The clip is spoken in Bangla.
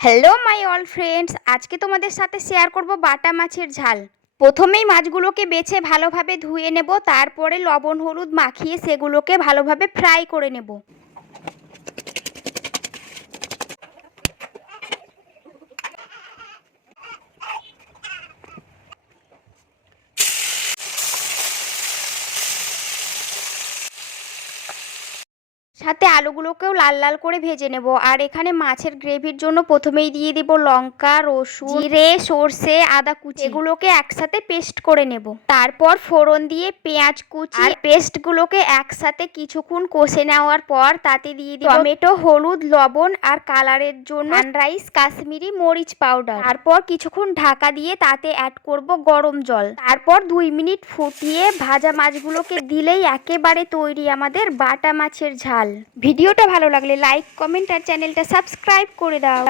হ্যালো মাই অল ফ্রেন্ডস, আজকে তোমাদের সাথে শেয়ার করব বাটা মাছের ঝাল। প্রথমেই মাছগুলোকে বেছে ভালোভাবে ধুয়ে নেব, তারপরে লবণ হলুদ মাখিয়ে সেগুলোকে ভালোভাবে ফ্রাই করে নেব। সাথে আলুগুলোকেও লাল লাল করে ভেজে নেব। আর এখানে মাছের গ্রেভির জন্য প্রথমেই দিয়ে দিব লঙ্কা, রসুন, জিরে, সর্ষে, আদা কুচি, এগুলোকে একসাথে পেস্ট করে নেব। তারপর ফোড়ন দিয়ে পেঁয়াজ কুচি আর পেস্টগুলোকে একসাথে কিছুক্ষণ কষে নেওয়ার পর তাতে দিয়ে দিব টমেটো, হলুদ, লবণ আর কালারের জন্য সানরাইজ কাশ্মীরি মরিচ পাউডার। তারপর কিছুক্ষণ ঢাকা দিয়ে তাতে অ্যাড করব গরম জল। তারপর 2 মিনিট ফুটিয়ে ভাজা মাছগুলোকে দিলেই একেবারে তৈরি আমাদের বাটা মাছের ঝাল। ভিডিওটা ভালো লাগলে লাইক, কমেন্ট আর চ্যানেলটা সাবস্ক্রাইব করে দাও।